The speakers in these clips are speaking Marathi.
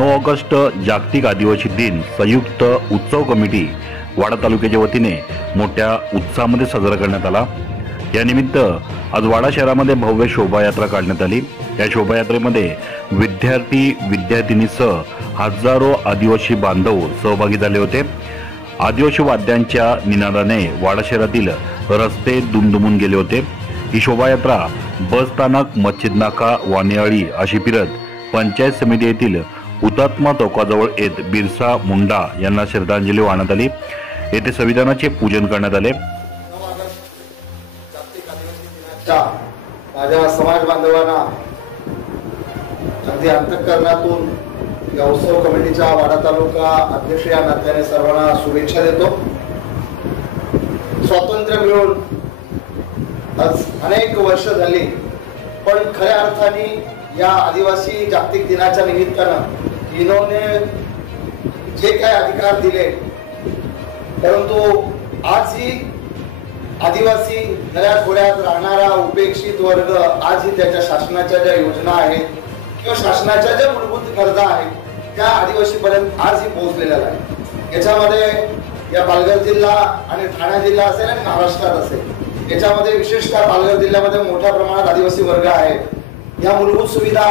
9 ऑगस्ट जागतिक आदिवासी दिन संयुक्त उत्सव कमिटी वाडा तालुक्याच्या वतीने मोठ्या उत्साहामध्ये साजरा करण्यात आला। या निमित्त आज वाडा शहरामध्ये भव्य शोभायात्रा काढण्यात आली। या शोभायात्रेमध्ये विद्यार्थी विद्यार्थिनीसह हजारो आदिवासी बांधव सहभागी झाले होते। आदिवासी वाद्यांच्या निनादाने वाडा शहरातील रस्ते दुमदुमून गेले होते। ही शोभायात्रा बस स्थानक, मस्जिद नाका, वानेआळी अशी फिरत पंचायत समिती येथील हुतात्मा चौकाजवळ येत बिरसा मुंडा यांना श्रद्धांजली वाहण्यात आली। येथे संविधानाचे पूजन करण्यात आले। माझ्या समाज बांधवांना अगदी अंतःकरणातून या उत्सव कमिटीच्या वाडा तालुका अध्यक्ष या नात्याने सर्वांना शुभेच्छा देतो। स्वातंत्र्य मिळून आज अनेक वर्ष झाली, पण खऱ्या अर्थाने या आदिवासी जागतिक दिनाच्या निमित्तानं इनोने जे काही अधिकार दिले, परंतु आजही आदिवासी दऱ्याखोऱ्यात राहणारा उपेक्षित वर्ग आजही त्याच्या शासनाच्या ज्या योजना आहेत किंवा शासनाच्या ज्या मूलभूत गरजा आहेत त्या आदिवासी पर्यंत आजही पोहोचलेल्या आहेत। याच्यामध्ये या पालघर जिल्हा आणि ठाणे जिल्हा असेल आणि महाराष्ट्रात असेल, याच्यामध्ये विशेषतः पालघर जिल्ह्यामध्ये मोठ्या प्रमाणात आदिवासी वर्ग आहेत। या मूलभूत सुविधा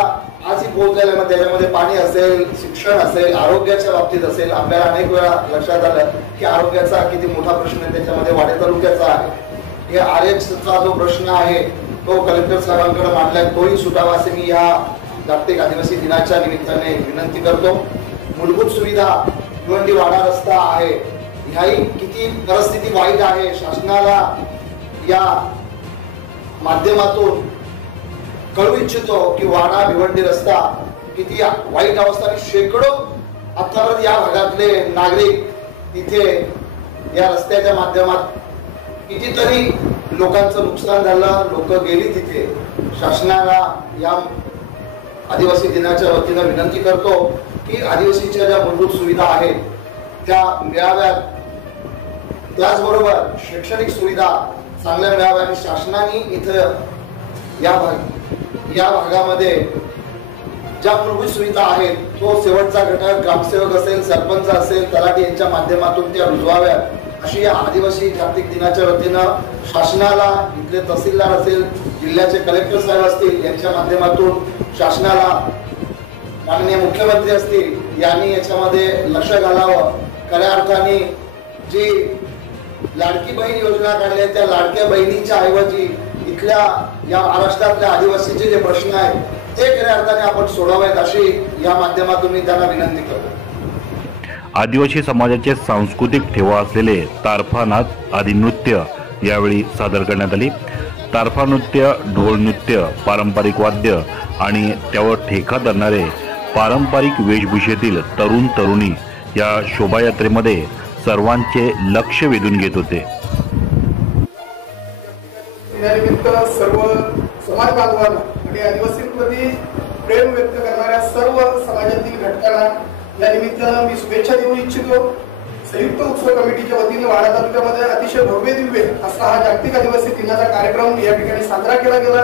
आजही पोहोचलेल्या आहेत। त्याच्यामध्ये पाणी असेल, शिक्षण असेल, आरोग्याच्या बाबतीत असेल। आपल्याला अनेक वेळा लक्षात आलं की आरोग्याचा किती मोठा प्रश्न आहे त्याच्यामध्ये वाडा तालुक्याचा आहे। या आरएक्सचा जो प्रश्न आहे तो कलेक्टर साहेबांकडे मांडलाय, तोही सुटावा असे मी या जागतिक आदिवासी दिनाच्या निमित्ताने विनंती करतो। मूलभूत सुविधा भिवंडी वाडा रस्ता आहे, ह्याही किती परिस्थिती वाईट आहे, शासनाला या माध्यमातून कळू इच्छितो की वाडा भिवंडी रस्ता किती वाईट अवस्था। शेकडो आतापर्यंत या भागातले नागरिक तिथे या रस्त्याच्या माध्यमात कितीतरी लोकांचं नुकसान झालं, लोक गेली तिथे। शासनाला या आदिवासी दिनाच्या वतीने विनंती करतो की आदिवासीच्या ज्या मूलभूत सुविधा आहेत त्या मिळाव्यात, त्याचबरोबर शैक्षणिक सुविधा चांगल्या मिळाव्या आणि शासनाने इथं या भागामध्ये ज्या मूलभूत सुविधा आहेत तो शेवटचा घटक ग्रामसेवक असेल, सरपंच असेल, तलाठी यांच्या माध्यमातून त्या रुजवाव्यात अशी या आदिवासी जागतिक दिनाच्या वतीनं शासनाला, इथले तहसीलदार असेल, जिल्ह्याचे कलेक्टर साहेब असतील यांच्या माध्यमातून शासनाला, माननीय मुख्यमंत्री असतील यांनी याच्यामध्ये लक्ष घालावं। खऱ्या अर्थाने जी लाडकी बहीण योजना काढली आहे त्या लाडक्या बहिणीच्या ऐवजी इथल्या या महाराष्ट्रातल्या आदिवासीचे जे प्रश्न आहेत ते खऱ्या अर्थाने आपण सोडवावेत अशी या माध्यमातून मी त्यांना विनंती करतो। आदिवासी समाजाचे सांस्कृतिक ठेवा असलेले तारफा नाच आदी नृत्य यावेळी सादर करण्यात आली। तारफा नृत्य, ढोल नृत्य, पारंपरिक वाद्य आणि त्यावर ठेका धरणारे पारंपरिक वेशभूषेतील तरुण तरुणी या शोभायात्रेमध्ये सर्वांचे लक्ष वेधून घेत होते। यानिमित्त सर्व समाज बांधवांना आणि आदिवासींप्रती प्रेम व्यक्त करणाऱ्या सर्व समाजातील घटकांना या निमित्तानं मी शुभेच्छा देऊ इच्छितो। संयुक्त उत्सव कमिटीच्या वतीने वाडा तालुक्यामध्ये अतिशय भव्य दिव्य असा हा जागतिक आदिवासी दिनाचा कार्यक्रम या ठिकाणी साजरा केला गेला।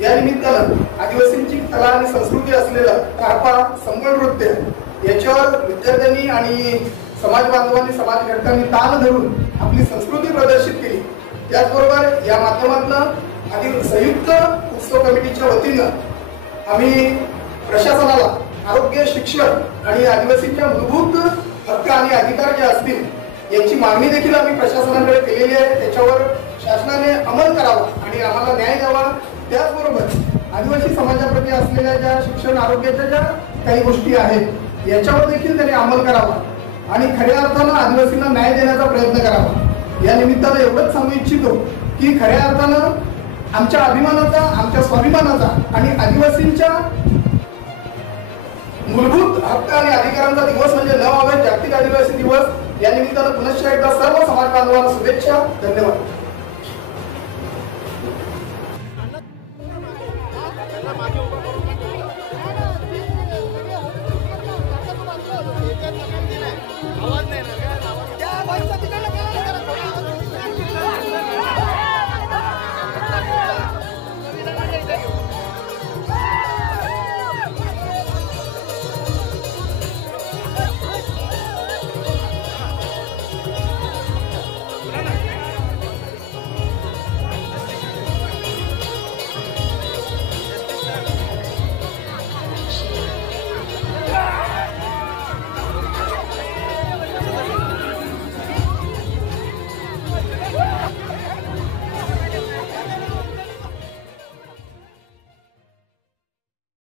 या निमित्तानं आदिवासींची कला आणि संस्कृती असलेलं तारपा, संबळ नृत्य याच्यावर विद्यार्थ्यांनी आणि समाज बांधवांनी, समाज घटकांनी ताल धरून आपली संस्कृती प्रदर्शित केली। त्याचबरोबर या माध्यमातून संयुक्त उत्सव कमिटीच्या वतीनं आम्ही प्रशासनाला आरोग्य, शिक्षण आणि आदिवासींच्या मूलभूत हक्क आणि अधिकार जे असतील यांची मागणी देखील आम्ही प्रशासनाकडे केलेली आहे। त्याच्यावर शासनाने अंमल करावा आणि आम्हाला न्याय द्यावा। त्याचबरोबर आदिवासी समाजाप्रती असलेल्या ज्या शिक्षण, आरोग्याच्या ज्या काही गोष्टी आहेत याच्यावर देखील त्यांनी अंमल करावा आणि खऱ्या अर्थानं आदिवासींना न्याय देण्याचा प्रयत्न करावा। या निमित्तानं एवढंच सांगू इच्छितो की खऱ्या अर्थानं आमच्या अभिमानाचा, आमच्या स्वाभिमानाचा आणि आदिवासींच्या मूलभूत हक्क आणि अधिकारांचा दिवस म्हणजे 9 ऑगस्ट जागतिक आदिवासी दिवस। या निमित्तानं पुनश्च एकदा सर्व समाज बांधवांना शुभेच्छा। धन्यवाद।